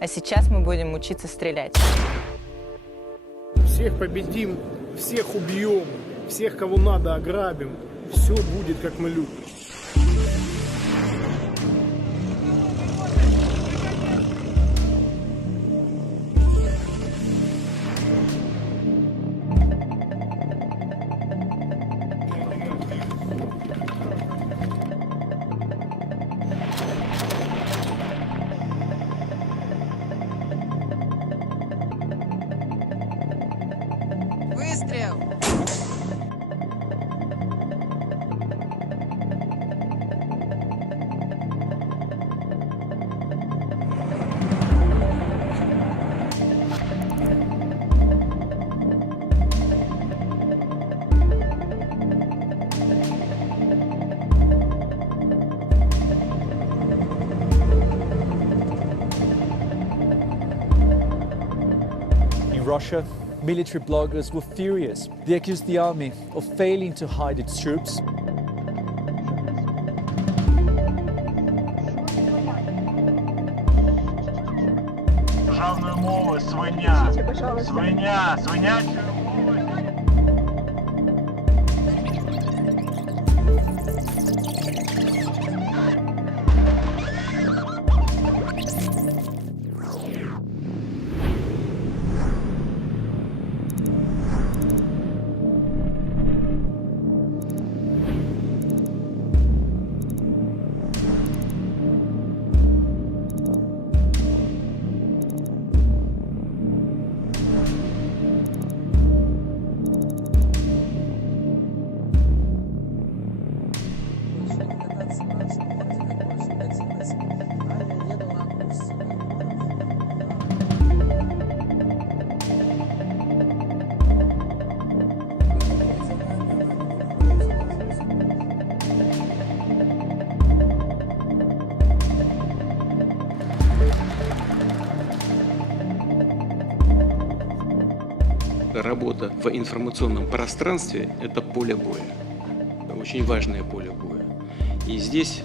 А сейчас мы будем учиться стрелять. Всех победим, всех убьем, всех, кого надо, ограбим. Все будет, как мы любим. Выстрел! In Russia, military bloggers were furious. They accused the army of failing to hide its troops. Державною мовою свиня. Свиня, свинячою мовою. Работа в информационном пространстве – это поле боя, очень важное поле боя. И здесь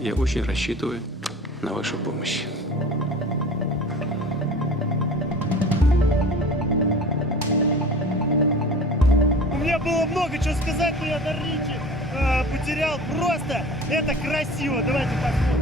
я очень рассчитываю на вашу помощь. У меня было много чего сказать, но я дар речи потерял. Просто это красиво. Давайте посмотрим.